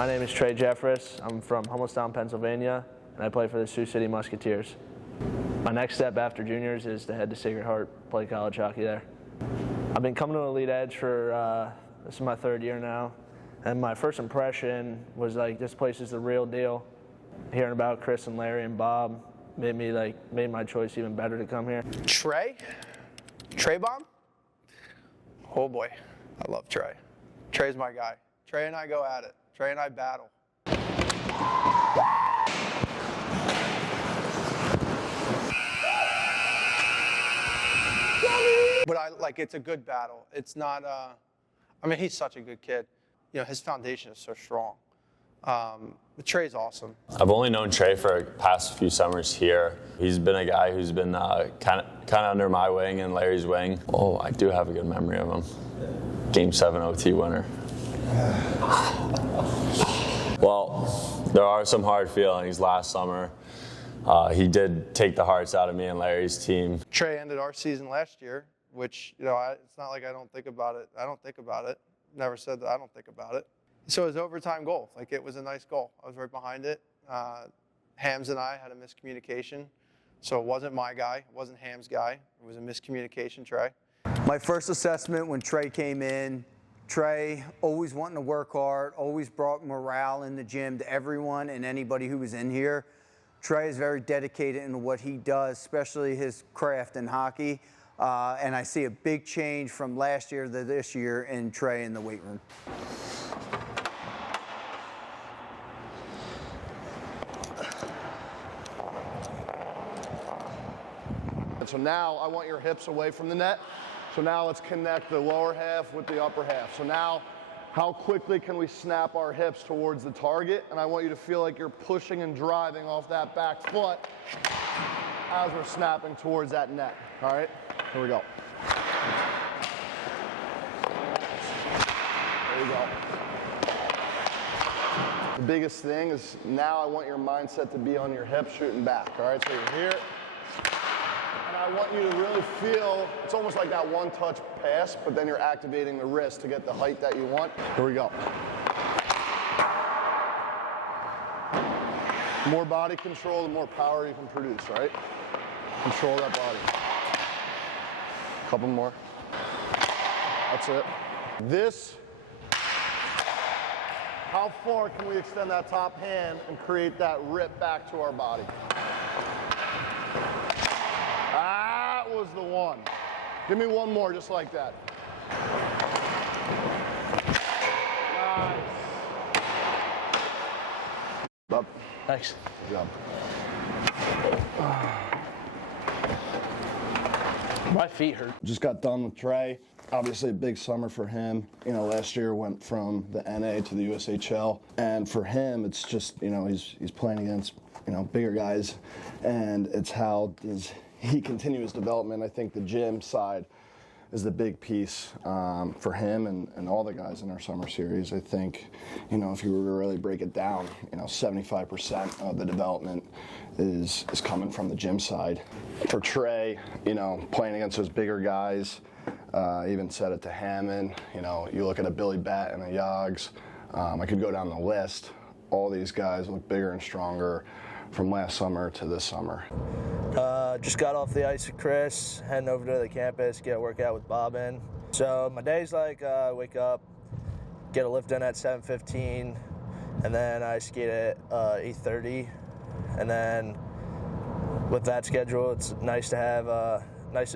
My name is Trey Jefferis. I'm from Hummelstown, Pennsylvania, and I play for the Sioux City Musketeers. My next step after juniors is to head to Sacred Heart, play college hockey there. I've been coming to Elite Edge for, this is my third year now, and my first impression was like, this place is the real deal. Hearing about Chris and Larry and Bob made my choice even better to come here. Trey Bomb? Oh boy, I love Trey. Trey's my guy. Trey and I go at it. Trey and I battle. But it's a good battle. It's not, I mean, he's such a good kid. You know, his foundation is so strong. But Trey's awesome. I've only known Trey for the past few summers here. He's been a guy who's been kind of under my wing and Larry's wing. Oh, I do have a good memory of him. Game 7 OT winner. Well, there are some hard feelings. Last summer, he did take the hearts out of me and Larry's team. Trey ended our season last year, which, you know, it's not like I don't think about it. I don't think about it. Never said that I don't think about it. So his overtime goal, it was a nice goal. I was right behind it. Hams and I had a miscommunication. So it wasn't my guy, it wasn't Ham's guy. It was a miscommunication, Trey. My first assessment when Trey came in, Trey always wanting to work hard, always brought morale in the gym to everyone and anybody who was in here. Trey is very dedicated in what he does, especially his craft in hockey. And I see a big change from last year to this year in Trey in the weight room. So now I want your hips away from the net. So now let's connect the lower half with the upper half. So now, how quickly can we snap our hips towards the target? And I want you to feel like you're pushing and driving off that back foot as we're snapping towards that net. All right, here we go. There you go. The biggest thing is now I want your mindset to be on your hips shooting back. All right, so you're here. I want you to really feel, it's almost like that one-touch pass, but then you're activating the wrist to get the height that you want. Here we go. The more body control, the more power you can produce, right? Control that body. Couple more. That's it. This, how far can we extend that top hand and create that rip back to our body? That was the one. Give me one more just like that. Nice. Up. Thanks. Good job. My feet hurt. Just got done with Trey. Obviously a big summer for him. You know, last year went from the NA to the USHL. And for him, it's just, you know, he's playing against, you know, bigger guys. And it's how does he continue his development. I think the gym side is the big piece for him and all the guys in our summer series. I think, you know, if you were to really break it down, you know, 75% of the development is coming from the gym side. For Trey, you know, playing against those bigger guys, even said it to Hammond, you know, you look at a Billy Batt and a Yogs, I could go down the list. All these guys look bigger and stronger from last summer to this summer. Just got off the ice with Chris, heading over to the campus, get a workout with Bob in. So my day's like, wake up, get a lift in at 7:15, and then I skate at 8:30. And then with that schedule, it's nice to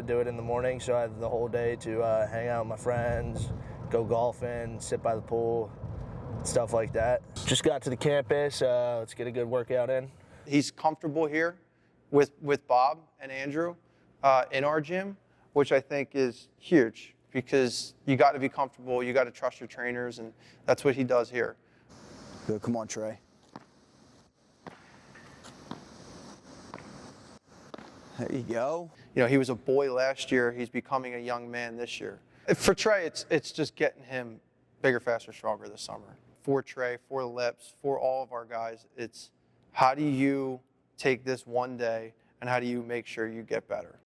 do it in the morning, so I have the whole day to hang out with my friends, go golfing, sit by the pool, stuff like that. Just got to the campus, let's get a good workout in. He's comfortable here with Bob and Andrew in our gym, which I think is huge because you got to be comfortable, you got to trust your trainers, and that's what he does here. Good, come on, Trey. There you go. You know, he was a boy last year. He's becoming a young man this year. For Trey, it's just getting him bigger, faster, stronger this summer. For Trey, for the Lips, for all of our guys, it's how do you take this one day and how do you make sure you get better?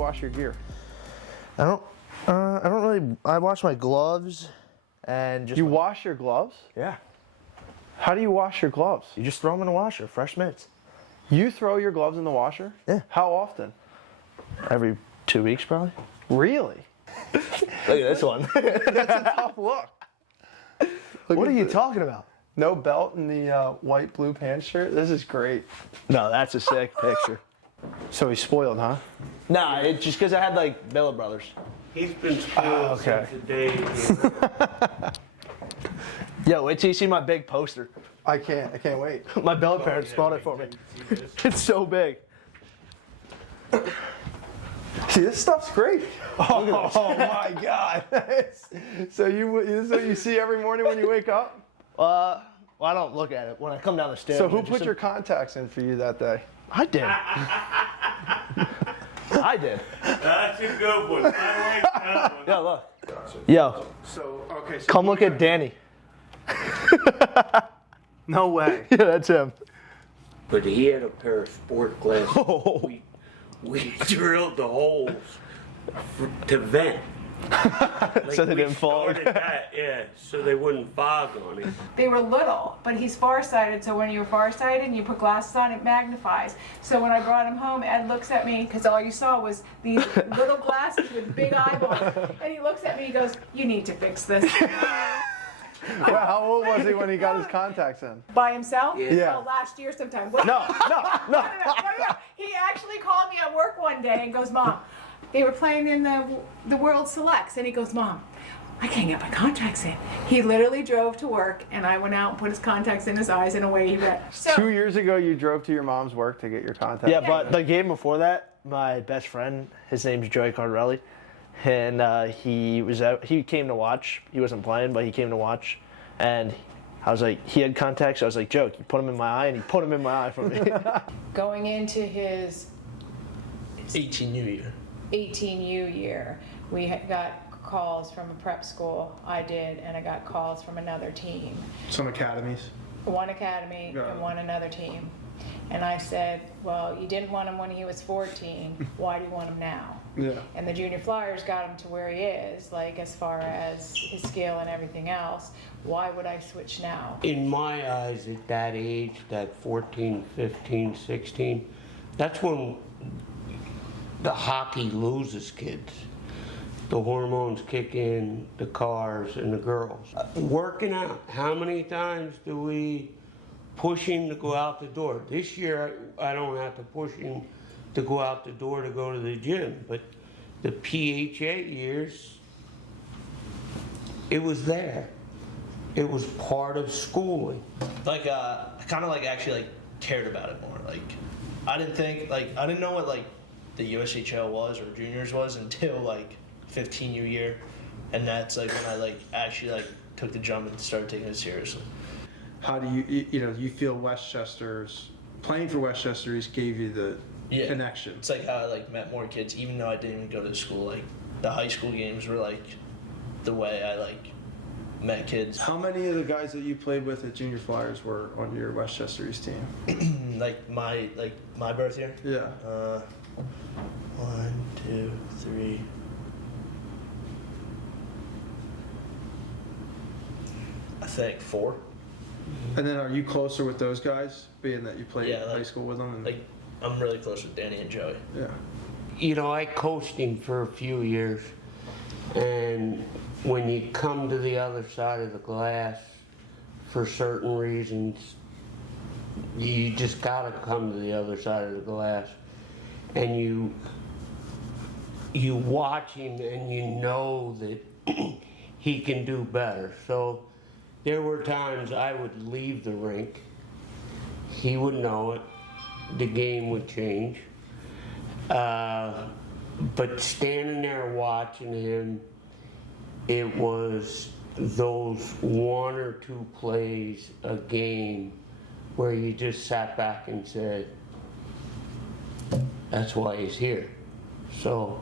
wash your gear? I don't really. I wash my gloves, and just. You wash your gloves? Yeah. How do you wash your gloves? You just throw them in the washer, fresh mitts. You throw your gloves in the washer? Yeah. How often? Every 2 weeks, probably. Really? Look at this one. That's a tough look. What are you talking about? No belt in the white blue pants shirt? This is great. No, that's a sick picture. So he's spoiled, huh? Nah, it's just because I had like Bella Brothers. He's been spoiled okay. since the day. Yo, wait till you see my big poster. I can't wait. My Bella parents bought it for me. It's so big. See, this stuff's great. Oh my God. So this is what you see every morning when you wake up? Well, I don't look at it when I come down the stairs. So who put your contacts in for you that day? I did. I did. That's a good one. I like that one. Yeah, look. Yo, So come look at Danny. No way. Yeah, that's him. But he had a pair of sport glasses. We drilled the holes to vent. Like So they didn't fog. started that, yeah, so they wouldn't fog on it. They were little, but he's farsighted, so when you're farsighted and you put glasses on, it magnifies. So when I brought him home, Ed looks at me, because all you saw was these little glasses with big eyeballs, and he looks at me and goes, "You need to fix this." Well, how old was he when he got his contacts in? By himself? Yeah. Oh, last year sometime. No. No. He actually called me at work one day and goes, "Mom, they were playing in the World Selects," and he goes, "Mom, I can't get my contacts in." He literally drove to work, and I went out and put his contacts in his eyes, and away he went. So, 2 years ago, you drove to your mom's work to get your contacts. Yeah, but the game before that, my best friend, his name's Joey Cardarelli, and he came to watch. He wasn't playing, but he came to watch, and I was like, he had contacts. I was like, "Joe, you put them in my eye," and he put them in my eye for me. going into his 18U year. 18U year, we got calls from a prep school, I did, and I got calls from another team. Some academies. One academy Got it. and one another team. And I said, "Well, you didn't want him when he was 14, why do you want him now?" Yeah. And the Junior Flyers got him to where he is, like as far as his skill and everything else. Why would I switch now? In my eyes, at that age, that 14, 15, 16, that's when the hockey loses kids. The hormones kick in, the cars and the girls. Working out, how many times do we push him to go out the door? This year, I don't have to push him to go out the door to go to the gym, but the PHA years, it was there. It was part of schooling. Like, I kind of like actually like cared about it more. Like, I didn't know what like the USHL was or juniors was until like 15U year, and that's like when I like actually like took the jump and started taking it seriously. How do you feel Westchester's playing for Westchester East gave you the connection? It's like how I like met more kids, even though I didn't even go to school. Like the high school games were like the way I like met kids. How many of the guys that you played with at Junior Flyers were on your Westchester East team? like my birth year. Yeah. 1, 2, 3. I think 4. And then are you closer with those guys, being that you played Yeah, like- high school with them? And, Like I'm really close with Danny and Joey. yeah. You know, I coached him for a few years, and when you come to the other side of the glass for certain reasons, you just gotta come to the other side of the glass, and you watch him and you know that he can do better. So there were times I would leave the rink, he would know it, the game would change. But standing there watching him, it was those 1 or 2 plays a game where you just sat back and said, that's why he's here. So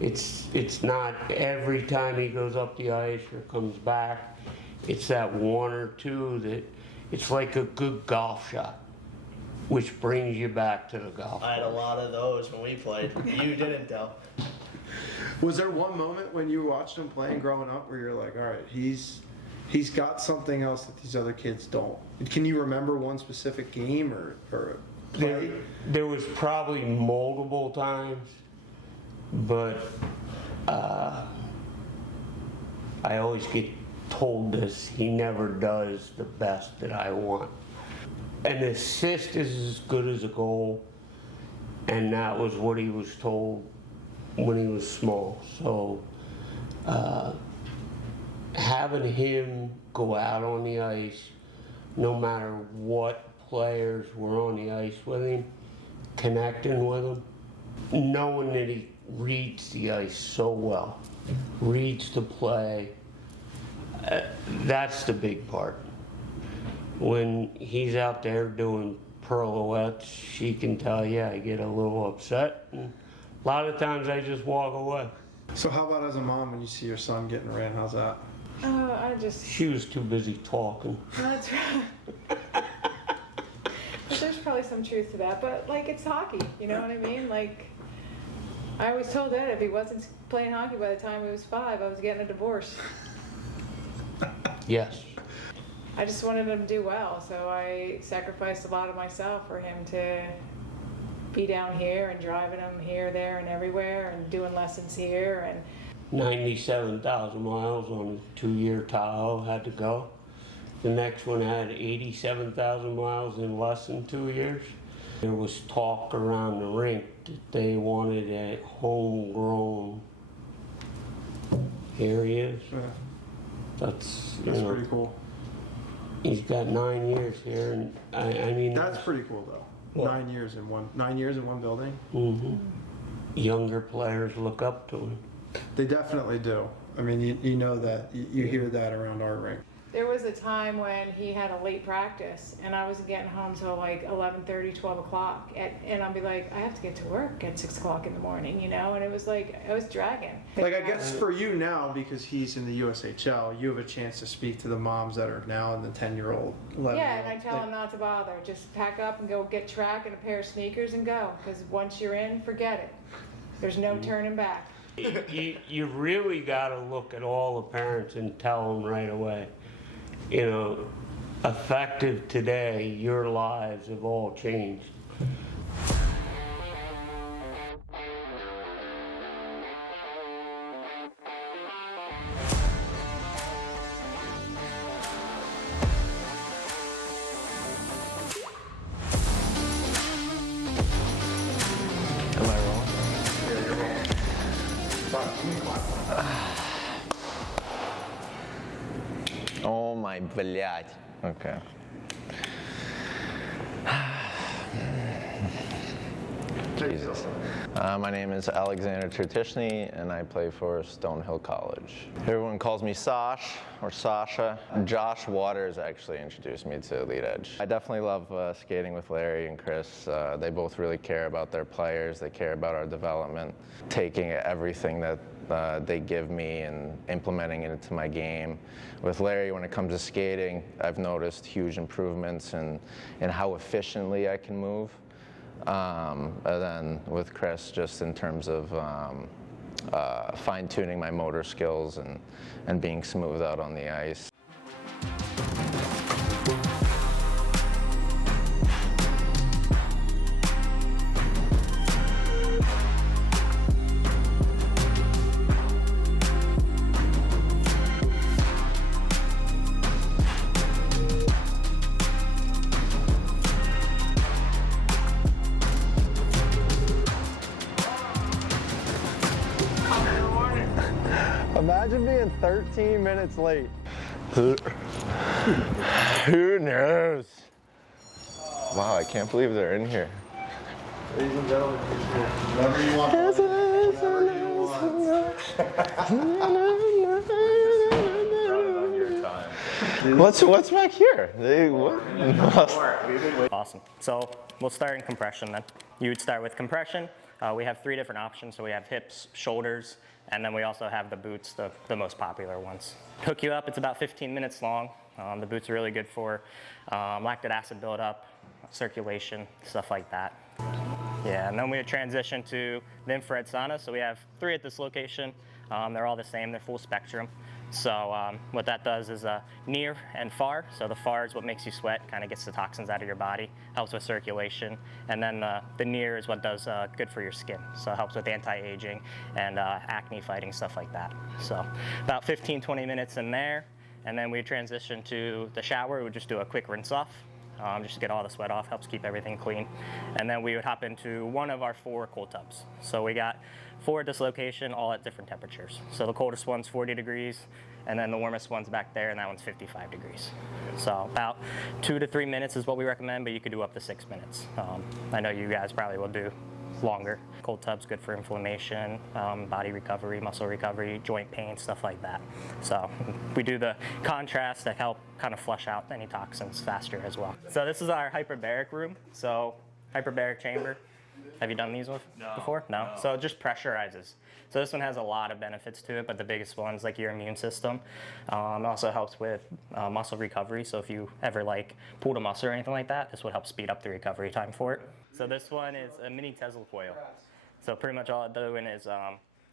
it's not every time he goes up the ice or comes back, it's that 1 or 2 that it's like a good golf shot, which brings you back to the golf. I had a lot of those when we played. You didn't though. Was there one moment when you watched him playing growing up where you're like, all right, he's got something else that these other kids don't? Can you remember one specific game or play? There was probably multiple times, but I always get told this: he never does the best that I want. An assist is as good as a goal, and that was what he was told when he was small. So having him go out on the ice, no matter what players were on the ice with him, connecting with him, knowing that he reads the ice so well, reads the play, that's the big part. When he's out there doing pirouettes, she can tell you I get a little upset, and a lot of times I just walk away. So how about as a mom when you see your son getting ran? How's that? She was too busy talking. That's right. But there's probably some truth to that. But like, it's hockey, you know what I mean? Like, I always told Dad if he wasn't playing hockey by the time he was 5, I was getting a divorce. Yes. I just wanted him to do well, so I sacrificed a lot of myself for him to be down here and driving him here, there, and everywhere, and doing lessons here. And 97,000 miles on a 2-year Tahoe had to go. The next one had 87,000 miles in less than 2 years. There was talk around the rink that they wanted a homegrown. Here he is. Yeah. That's Pretty cool. He's got 9 years here, and I mean. That's pretty cool though. What? 9 years in one building. Mm-hmm. Younger players look up to him. They definitely do. I mean, you know that. You hear that around our rink. there was a time when he had a late practice and I wasn't getting home till like 11:30, 12 o'clock. And I'd be like, I have to get to work at 6 o'clock in the morning, you know? And it was like, I was dragging. Like, I guess for you now, because he's in the USHL, you have a chance to speak to the moms that are now in the 10-year-old level. Yeah, and I tell them not to bother. Just pack up and go get track and a pair of sneakers and go. Because once you're in, forget it. There's no turning back. You really got to look at all the parents and tell them right away, you know, effective today, your lives have all changed. Am I wrong? Yeah, you're wrong. Oh my блядь. Okay. Jesus. My name is Alexander Tertishny, and I play for Stonehill College. Everyone calls me Sash or Sasha. Josh Waters actually introduced me to Elite Edge. I definitely love skating with Larry and Chris. They both really care about their players. They care about our development, taking everything that they give me and implementing it into my game. With Larry, when it comes to skating, I've noticed huge improvements in how efficiently I can move. And then with Chris, just in terms of fine-tuning my motor skills and being smooth out on the ice. Imagine being 13 minutes late. Who knows? Wow, I can't believe they're in here. Ladies and gentlemen, whenever you want. What's back here? Awesome. So we'll start in compression then. You would start with compression. We have 3 different options. So we have hips, shoulders, and then we also have the boots, the most popular ones. Hook you up, it's about 15 minutes long. The boots are really good for lactic acid buildup, circulation, stuff like that. Yeah, and then we would transition to the infrared sauna. So we have 3 at this location. They're all the same, they're full spectrum. So what that does is near and far. So the far is what makes you sweat, kind of gets the toxins out of your body, helps with circulation. And then the near is what does good for your skin. So it helps with anti-aging and acne fighting, stuff like that. So about 15, 20 minutes in there. And then we transition to the shower. We would just do a quick rinse off. Just to get all the sweat off, helps keep everything clean. And then we would hop into one of our 4 cold tubs. So we got 4 at this location, all at different temperatures. So the coldest one's 40 degrees, and then the warmest one's back there, and that one's 55 degrees. So about 2 to 3 minutes is what we recommend, but you could do up to 6 minutes. I know you guys probably will do longer. Cold tub's good for inflammation, body recovery, muscle recovery, joint pain, stuff like that. So we do the contrast to help kind of flush out any toxins faster as well. So this is our hyperbaric room. So hyperbaric chamber. Have you done these before? No? So it just pressurizes. So this one has a lot of benefits to it, but the biggest one's like your immune system. It also helps with muscle recovery. So if you ever like pulled a muscle or anything like that, this would help speed up the recovery time for it. So this one is a mini Tesla coil. So pretty much all it's doing is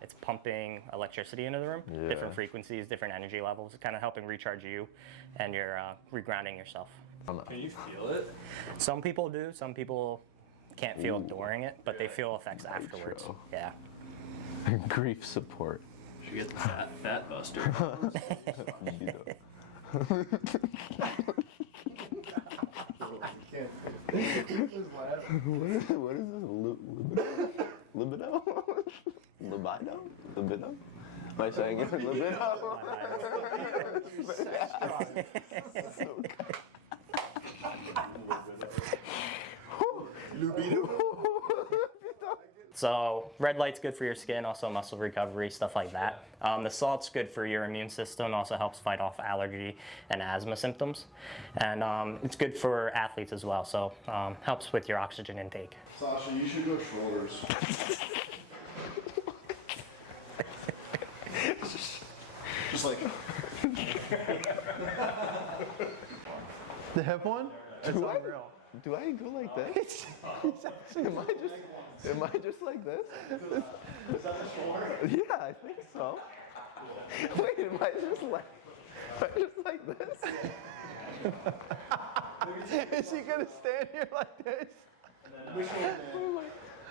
it's pumping electricity into the room, different frequencies, different energy levels, kind of helping recharge you, and you're regrounding yourself. Can you feel it? Some people do. Some people can't feel it during it, but they feel effects afterwards. True. Yeah. Grief support. Should get the fat buster. What is this? Libido? Libido? Libido? Am I saying it? Libido? So red light's good for your skin, also muscle recovery, stuff like that. The salt's good for your immune system, also helps fight off allergy and asthma symptoms. And it's good for athletes as well, so helps with your oxygen intake. Sasha, you should go shoulders. Just like The hip one? It's unreal. Do I go like this? Am I just like this? is that the shoulder? Yeah, I think so. Wait, am I just like this? Is he gonna stand here like this?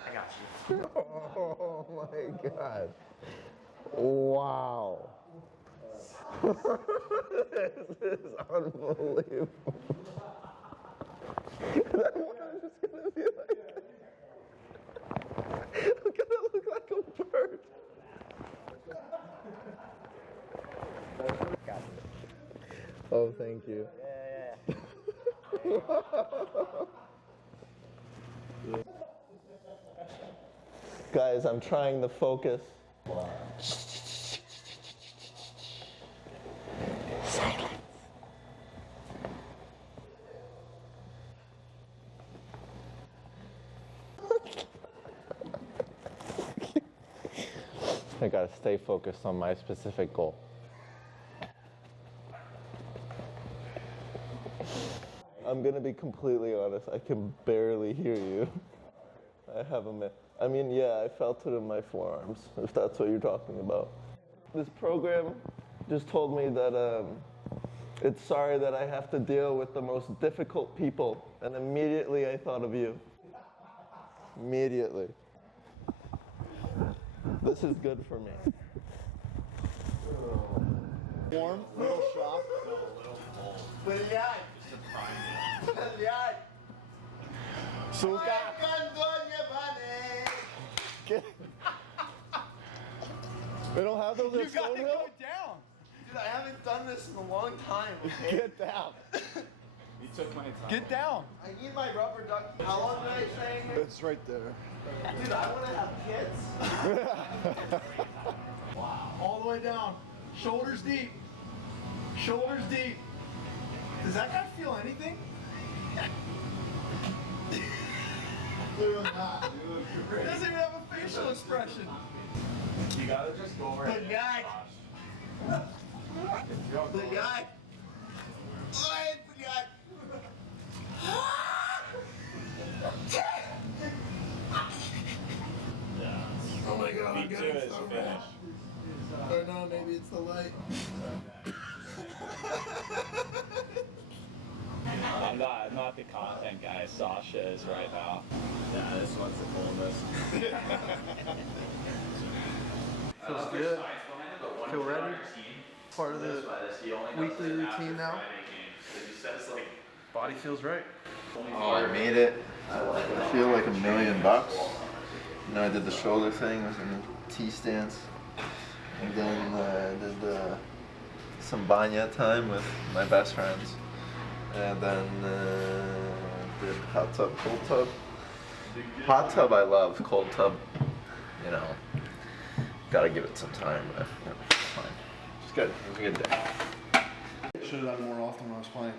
I got you. Oh my God. Wow. This is unbelievable. That one is just gonna be like, I'm gonna look like a bird. Oh, thank you. Guys, I'm trying to focus. Silence. I gotta stay focused on my specific goal. I'm gonna be completely honest, I can barely hear you. I have a minute. I mean, yeah, I felt it in my forearms, if that's what you're talking about. This program just told me that it's sorry that I have to deal with the most difficult people, and immediately I thought of you. Immediately. This is good for me. warm, little shock. No, a little cold. Brilhante. Just a prime. Brilhante. Suka. They don't have those You at gotta Stonehill? go down. Dude, I haven't done this in a long time, okay? Get down. You took my time. Get down. I need my rubber ducky. How long did I say? It's right there. Dude, I want to have kids. Wow. All the way down. Shoulders deep. Shoulders deep. Does that guy feel anything? Clearly not. He doesn't even have a facial expression. You gotta just go over Good guy. Good guy. Good guy. finish. I don't know, maybe it's the light. I'm not the content guy. Sasha is right now. Yeah, this one's the coolest. Feels good. Feel ready. Part of the weekly routine now. Body feels right. Oh, I made it. I feel like $1 million. You know, I did the shoulder thing, was in the T-stance. And then I did some banya time with my best friends. And then did hot tub, cold tub. Hot tub I love, cold tub, you know, gotta give it some time, but you know, it's fine. It's good. It was a good day. Should have done it more often when I was playing.